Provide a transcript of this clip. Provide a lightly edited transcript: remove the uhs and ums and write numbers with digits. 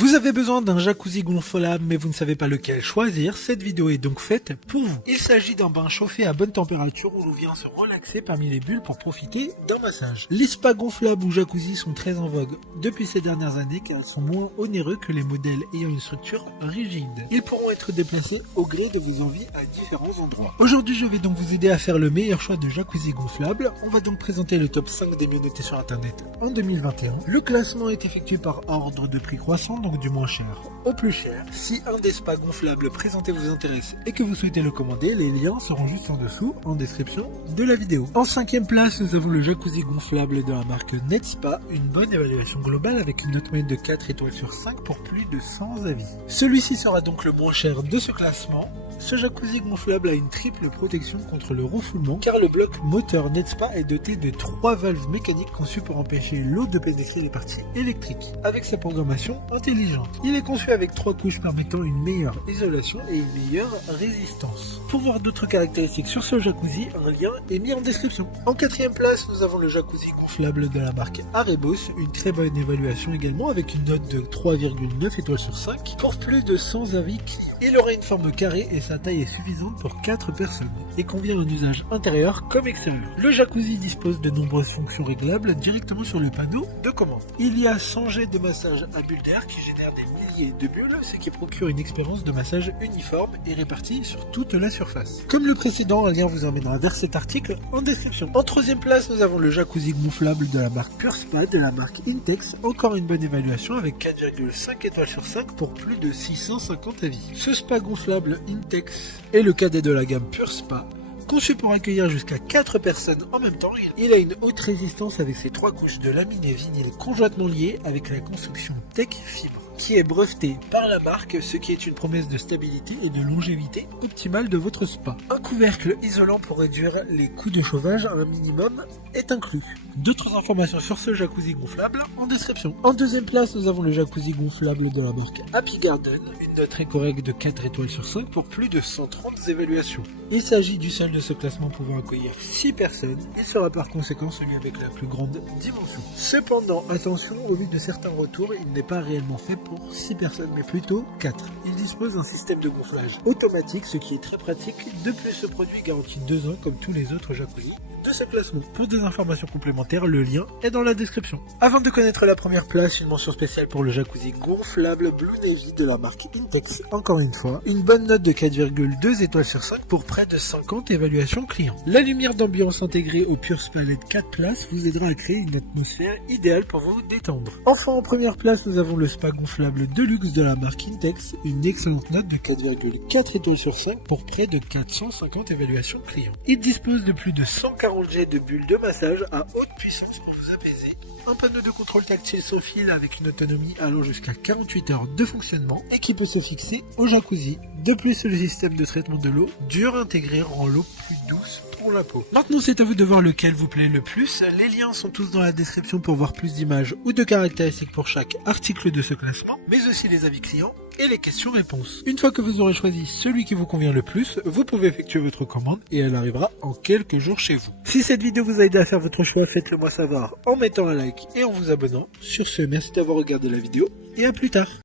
Vous avez besoin d'un jacuzzi gonflable mais vous ne savez pas lequel choisir, cette vidéo est donc faite pour vous. Il s'agit d'un bain chauffé à bonne température où l'on vient se relaxer parmi les bulles pour profiter d'un massage. Les spas gonflables ou jacuzzi sont très en vogue depuis ces dernières années car ils sont moins onéreux que les modèles ayant une structure rigide. Ils pourront être déplacés au gré de vos envies à différents endroits. Aujourd'hui je vais donc vous aider à faire le meilleur choix de jacuzzi gonflable. On va donc présenter le top 5 des mieux notés sur internet en 2021. Le classement est effectué par ordre de prix croissant, donc du moins cher au plus cher. Si un des spas gonflables présentés vous intéresse et que vous souhaitez le commander, les liens seront juste en dessous en description de la vidéo. En 5e place, nous avons le jacuzzi gonflable de la marque Netspa, une bonne évaluation globale avec une note moyenne de 4 étoiles sur 5 pour plus de 100 avis. Celui-ci sera donc le moins cher de ce classement. Ce jacuzzi gonflable a une triple protection contre le refoulement car le bloc moteur Netspa est doté de 3 valves mécaniques conçues pour empêcher l'eau de pénétrer les parties électriques avec sa programmation intelligente. Il est conçu avec 3 couches permettant une meilleure isolation et une meilleure résistance. Pour voir d'autres caractéristiques sur ce jacuzzi, un lien est mis en description. En 4e place, nous avons le jacuzzi gonflable de la marque Arebos, une très bonne évaluation également avec une note de 3,9 étoiles sur 5 pour plus de 100 avis. Il aura une forme carrée et sa taille est suffisante pour 4 personnes et convient à un usage intérieur comme extérieur. Le jacuzzi dispose de nombreuses fonctions réglables directement sur le panneau de commande. Il y a 100 jets de massage à bulles d'air qui génèrent des milliers de bulles, ce qui procure une expérience de massage uniforme et répartie sur toute la surface. Comme le précédent, un lien vous emmènera vers cet article en description. En 3e place, nous avons le jacuzzi gonflable de la marque Pure Spa de la marque Intex, encore une bonne évaluation avec 4,5 étoiles sur 5 pour plus de 650 avis. Ce spa gonflable Intex est le cadet de la gamme Pure Spa. Conçu pour accueillir jusqu'à 4 personnes en même temps, il a une haute résistance avec ses 3 couches de laminé vinyle conjointement liées avec la construction Tech Fibre, qui est brevetée par la marque, ce qui est une promesse de stabilité et de longévité optimale de votre spa. Un couvercle isolant pour réduire les coûts de chauffage à un minimum est inclus. D'autres informations sur ce jacuzzi gonflable en description. En 2e place, nous avons le jacuzzi gonflable de la marque Happy Garden, une note très correcte de 4 étoiles sur 5 pour plus de 130 évaluations. Il s'agit du seul de ce classement pouvant accueillir 6 personnes. Il sera par conséquent celui avec la plus grande dimension. Cependant, attention, au vu de certains retours, il n'est pas réellement fait pour 6 personnes, mais plutôt 4. Il dispose d'un système de gonflage automatique, ce qui est très pratique. De plus, ce produit garantit 2 ans comme tous les autres jacuzzi de ce classement. Pour des informations complémentaires, le lien est dans la description. Avant de connaître la première place, une mention spéciale pour le jacuzzi gonflable Blue Navy de la marque Intex. Encore une fois, une bonne note de 4,2 étoiles sur 5 pour près de 50 évaluations clients. La lumière d'ambiance intégrée au Pure Spa LED 4 places vous aidera à créer une atmosphère idéale pour vous détendre. Enfin, en première place, nous avons le spa gonflable Deluxe de la marque Intex, une excellente note de 4,4 étoiles sur 5 pour près de 450 évaluations clients. Il dispose de plus de 140 jets de bulles de massage à haute puissance pour vous apaiser, un panneau de contrôle tactile sans fil avec une autonomie allant jusqu'à 48 heures de fonctionnement et qui peut se fixer au jacuzzi. De plus, le système de traitement de l'eau dur intégré rend l'eau plus douce pour la peau. Maintenant, c'est à vous de voir lequel vous plaît le plus. Les liens sont tous dans la description pour voir plus d'images ou de caractéristiques pour chaque article de ce classement, mais aussi les avis clients et les questions-réponses. Une fois que vous aurez choisi celui qui vous convient le plus, vous pouvez effectuer votre commande et elle arrivera en quelques jours chez vous. Si cette vidéo vous a aidé à faire votre choix, faites-le moi savoir en mettant un like et en vous abonnant. Sur ce, merci d'avoir regardé la vidéo et à plus tard.